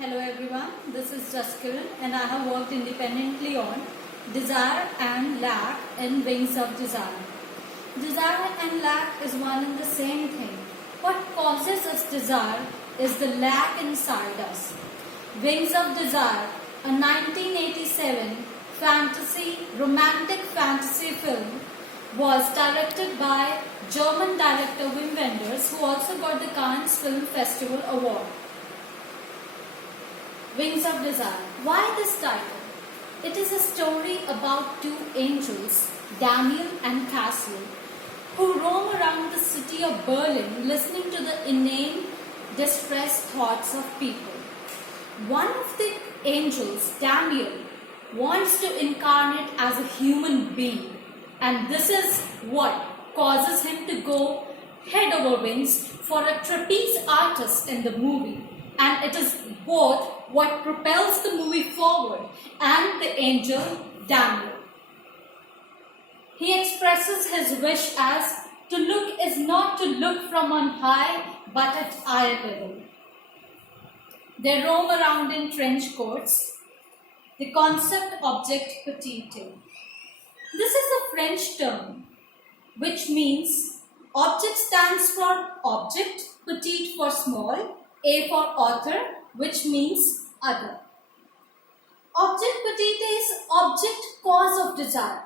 Hello everyone, this is Jaskiran and I have worked independently on desire and lack in Wings of Desire. Desire and lack is one and the same thing. What causes us desire is the lack inside us. Wings of Desire, a 1987 romantic fantasy film, was directed by German director Wim Wenders, who also got the Cannes Film Festival Award. Wings of Desire. Why this title? It is a story about two angels, Daniel and Cassiel, who roam around the city of Berlin listening to the inane, distressed thoughts of people. One of the angels, Daniel, wants to incarnate as a human being, and this is what causes him to go head over wings for a trapeze artist in the movie. And it is both what propels the movie forward and the angel Daniel. He expresses his wish as to look is not to look from on high but at eye level. They roam around in trench coats. The concept object petite. This is a French term which means object stands for object, petite for small, A for author, which means other. Object petite is object cause of desire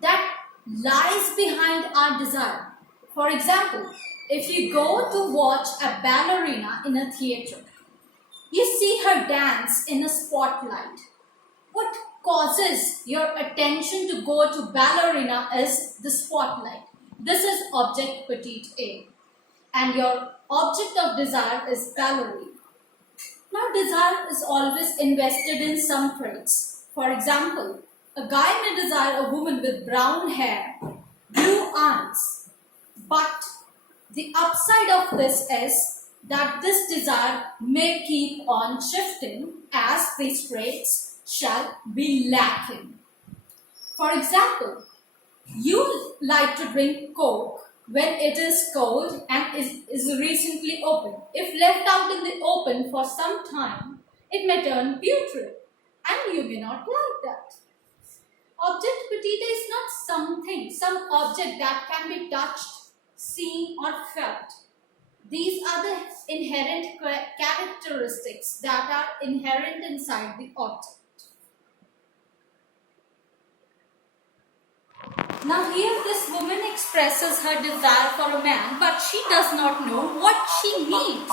that lies behind our desire. For example, if you go to watch a ballerina in a theatre, you see her dance in a spotlight. What causes your attention to go to ballerina is the spotlight. This is object petite A. And your object of desire is ballerina. Now, desire is always invested in some traits. For example, a guy may desire a woman with brown hair, blue eyes. But the upside of this is that this desire may keep on shifting as these traits shall be lacking. For example, you like to drink Coke when it is cold and is recently opened. If left out in the open for some time, it may turn putrid and you may not like that. Object petite is not some object that can be touched, seen or felt. These are the inherent characteristics that are inherent inside the object. Now here this woman expresses her desire for a man, but she does not know what she needs.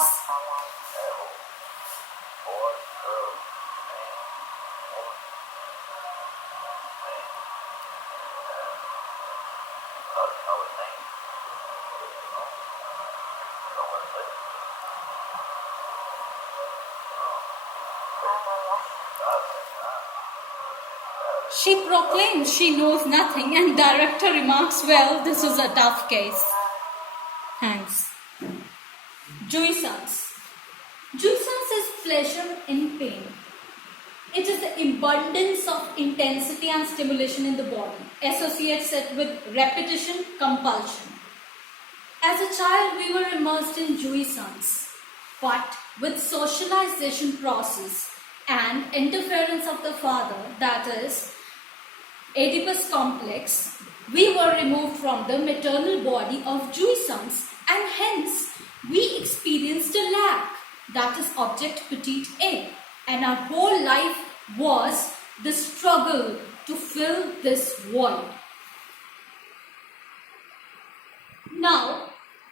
She proclaims she knows nothing and director remarks, well, this is a tough case. Thanks. Jouissance. Jouissance is pleasure in pain. It is the abundance of intensity and stimulation in the body. Associates it with repetition, compulsion. As a child, we were immersed in jouissance, but with socialization process and interference of the father, that is, Oedipus complex, we were removed from the maternal body of jouissance and hence we experienced a lack, that is object petite A, and our whole life was the struggle to fill this void. Now,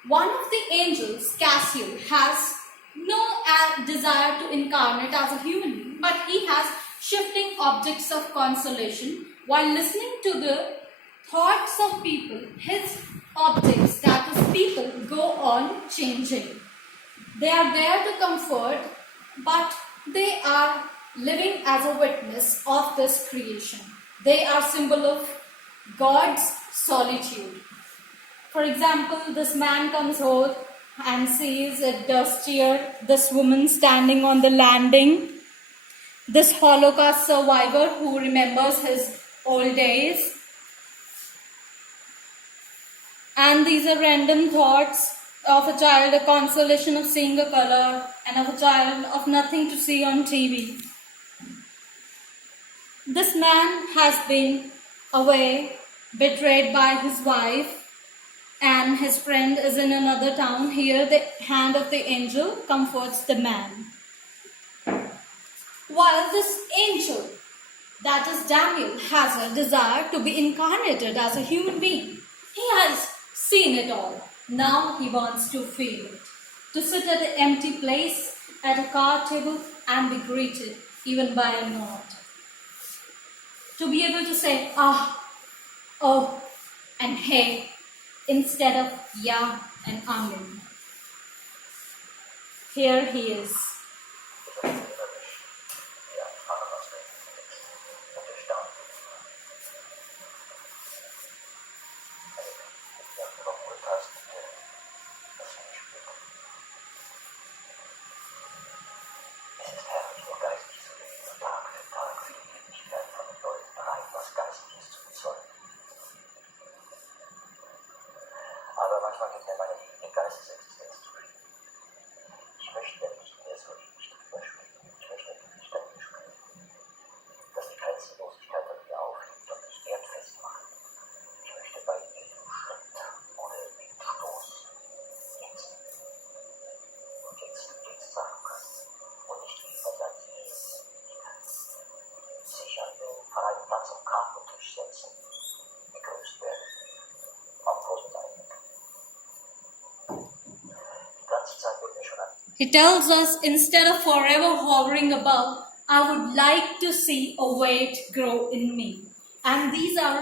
one of the angels, Cassiel, has no desire to incarnate as a human being, but he has shifting objects of consolation. While listening to the thoughts of people, his objects, that is people, go on changing. They are there to comfort, but they are living as a witness of this creation. They are symbol of God's solitude. For example, this man comes out and sees a dustier, this woman standing on the landing, this Holocaust survivor who remembers his old days. And these are random thoughts. of a child, a consolation of seeing a color, and of a child of nothing to see on TV. This man has been away, betrayed by his wife, and his friend is in another town. Here, the hand of the angel comforts the man. While this angel, that is Daniel, has a desire to be incarnated as a human being. He has seen it all. Now he wants to feel it. To sit at an empty place at a card table and be greeted even by a nod. To be able to say, ah, oh, and hey, instead of yeah and amen. Here he is. Aber manchmal geht mir meine Geistesexistenz zu viel. Ich möchte nicht mehr so ewig drüber schweben. Ich möchte nicht damit spielen. Dass die Grenzenlosigkeit an mir aufliegt und mich erdfest macht. Ich möchte bei jedem Schritt oder Windstoß jetzt sagen können. Und nicht lieber seit jedes sich an den freien Platz am Kartentisch setzen, begrüßt werden. Auf großen Seiten. He tells us, instead of forever hovering above, I would like to see a weight grow in me. And these are